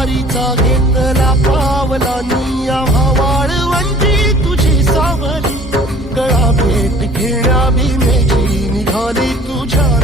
वारीचा घेतला पावलानी आम्हा वाळवंटी तुझी सावली गळा भेट घेण्या भीमेची निघाली तुझ्या